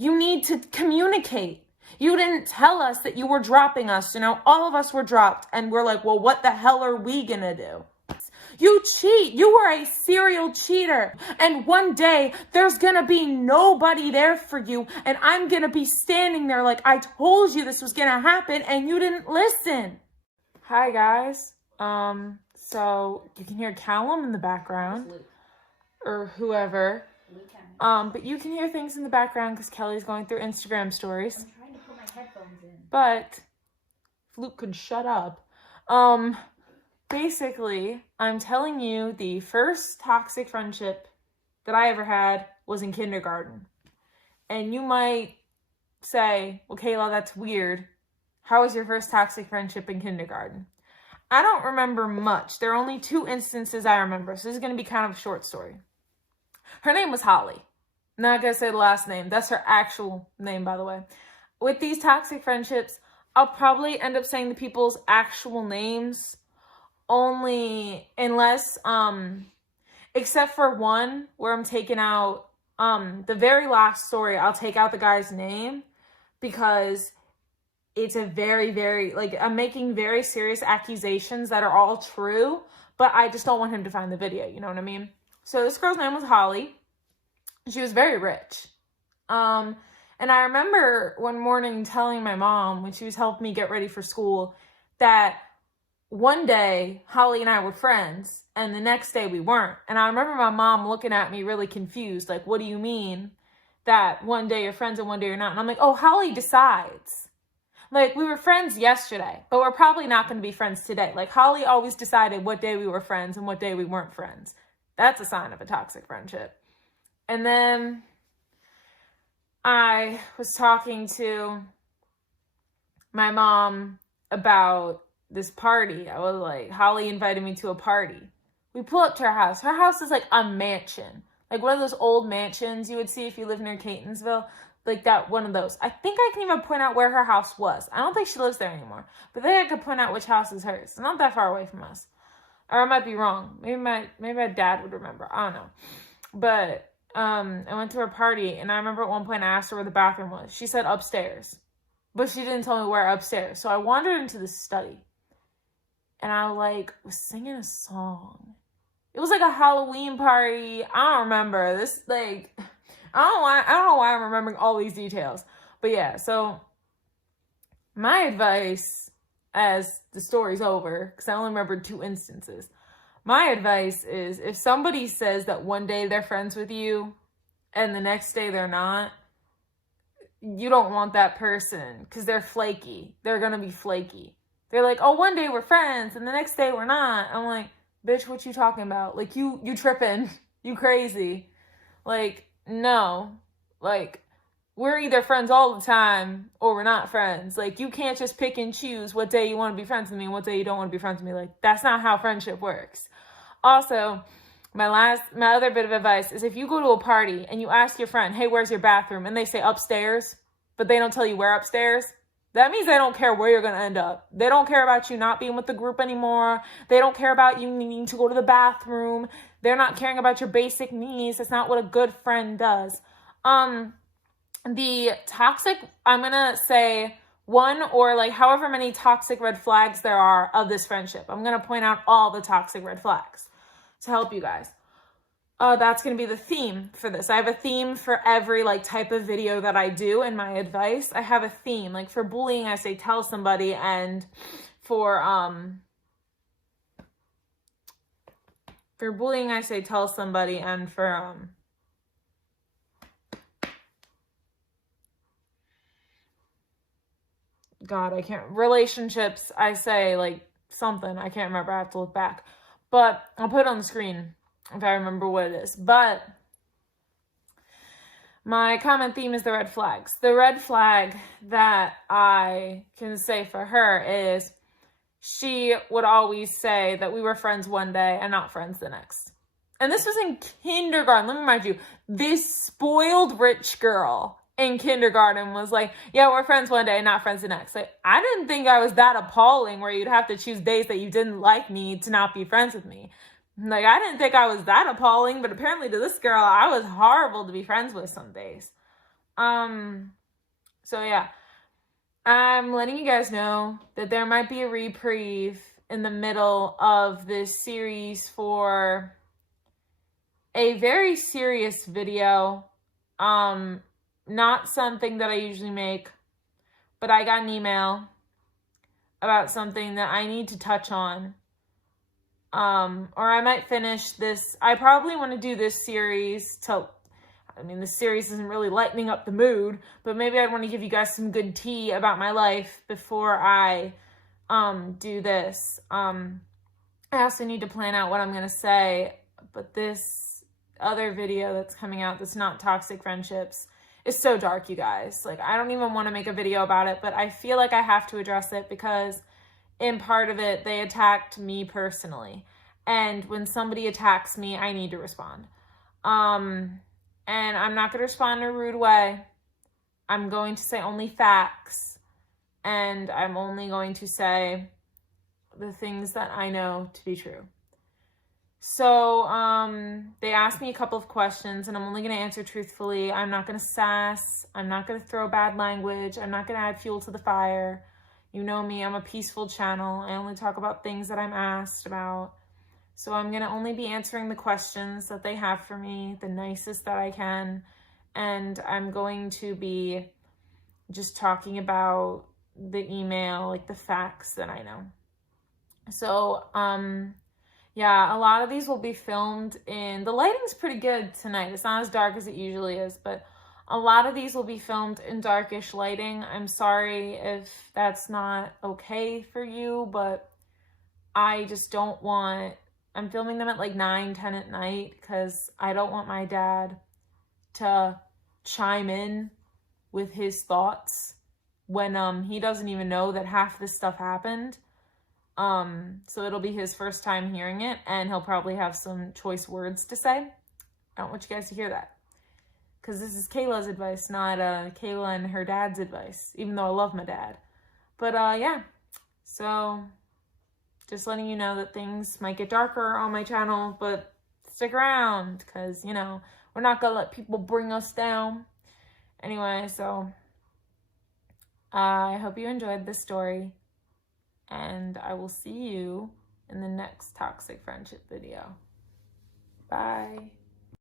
You need to communicate. You didn't tell us that you were dropping us. You know, all of us were dropped and we're like, well, what the hell are we gonna do? You cheat. You were a serial cheater. And one day there's gonna be nobody there for you. And I'm gonna be standing there like, I told you this was gonna happen and you didn't listen. Hi guys. So you can hear Callum in the background or whoever. But you can hear things in the background because Kelly's going through Instagram stories. I'm trying to put my headphones in. But if Luke could shut up. Basically, I'm telling you the first toxic friendship that I ever had was in kindergarten. And you might say, well, Kayla, that's weird. How was your first toxic friendship in kindergarten? I don't remember much. There are only 2 instances I remember. So this is going to be kind of a short story. Her name was Holly. I'm not going to say the last name. That's her actual name, by the way. With these toxic friendships, I'll probably end up saying the people's actual names only unless, except for one where I'm taking out, the very last story, I'll take out the guy's name because it's a very, very, like, I'm making very serious accusations that are all true, but I just don't want him to find the video, you know what I mean? So this girl's name was Holly. She was very rich. And I remember one morning telling my mom when she was helping me get ready for school that one day Holly and I were friends and the next day we weren't. And I remember my mom looking at me really confused, like, what do you mean that one day you're friends and one day you're not? And I'm like, oh, Holly decides. Like, we were friends yesterday, but we're probably not going to be friends today. Like, Holly always decided what day we were friends and what day we weren't friends. That's a sign of a toxic friendship. And then I was talking to my mom about this party. I was like, Holly invited me to a party. We pull up to her house. Her house is like a mansion. Like one of those old mansions you would see if you live near Catonsville. Like that, one of those. I think I can even point out where her house was. I don't think she lives there anymore. But then I could point out which house is hers. It's not that far away from us. Or I might be wrong. Maybe my dad would remember. I don't know. But I went to her party, and I remember at one point I asked her where the bathroom was. She said upstairs. But she didn't tell me where upstairs. So I wandered into the study. And I was singing a song. It was like a Halloween party. I don't remember. I don't know why I'm remembering all these details. But yeah, so my advice as the story's over, because I only remembered 2 instances. My advice is if somebody says that one day they're friends with you and the next day they're not, you don't want that person because they're flaky. They're going to be flaky. They're like, oh, one day we're friends and the next day we're not. I'm like, bitch, what you talking about? Like, you tripping. You crazy. Like, no. Like, we're either friends all the time or we're not friends. Like, you can't just pick and choose what day you want to be friends with me and what day you don't want to be friends with me. Like, that's not how friendship works. Also, my other bit of advice is if you go to a party and you ask your friend, hey, where's your bathroom? And they say upstairs, but they don't tell you where upstairs. That means they don't care where you're going to end up. They don't care about you not being with the group anymore. They don't care about you needing to go to the bathroom. They're not caring about your basic needs. That's not what a good friend does. The toxic, I'm going to say one or like however many toxic red flags there are of this friendship. I'm going to point out all the toxic red flags to help you guys. That's going to be the theme for this. I have a theme for every type of video that I do in my advice. I have a theme. Like for bullying, I say tell somebody, and for bullying, I say tell somebody, and for God, I can't, relationships, I say something. I can't remember. I have to look back. But I'll put it on the screen if I remember what it is. But my comment theme is the red flags. The red flag that I can say for her is she would always say that we were friends one day and not friends the next. And this was in kindergarten. Let me remind you, this spoiled rich girl in kindergarten was like, yeah, we're friends one day and not friends the next. Like, I didn't think I was that appalling where you'd have to choose days that you didn't like me to not be friends with me. Like, I didn't think I was that appalling, but apparently to this girl, I was horrible to be friends with some days. So yeah, I'm letting you guys know that there might be a reprieve in the middle of this series for a very serious video. Not something that I usually make, but I got an email about something that I need to touch on. Or I might finish this. I probably want to do this series till, I mean, this series isn't really lightening up the mood, but maybe I want to give you guys some good tea about my life before I do this. I also need to plan out what I'm going to say, but this other video that's coming out that's not toxic friendships is so dark, you guys. Like, I don't even want to make a video about it, but I feel like I have to address it because in part of it, they attacked me personally. And when somebody attacks me, I need to respond. And I'm not going to respond in a rude way. I'm going to say only facts. And I'm only going to say the things that I know to be true. So they asked me a couple of questions, and I'm only going to answer truthfully. I'm not going to sass. I'm not going to throw bad language. I'm not going to add fuel to the fire. You know me, I'm a peaceful channel. I only talk about things that I'm asked about. So I'm going to only be answering the questions that they have for me, the nicest that I can. And I'm going to be just talking about the email, like the facts that I know. So, yeah, a lot of these will be filmed in, the lighting's pretty good tonight. It's not as dark as it usually is, but a lot of these will be filmed in darkish lighting. I'm sorry if that's not okay for you, but I just don't want, I'm filming them at like 9, 10 at night because I don't want my dad to chime in with his thoughts when he doesn't even know that half this stuff happened. So it'll be his first time hearing it, and he'll probably have some choice words to say. I don't want you guys to hear that. Because this is Kayla's advice, not Kayla and her dad's advice, even though I love my dad. But yeah, so just letting you know that things might get darker on my channel, but stick around because, you know, we're not going to let people bring us down. Anyway, so I hope you enjoyed this story, and I will see you in the next toxic friendship video. Bye.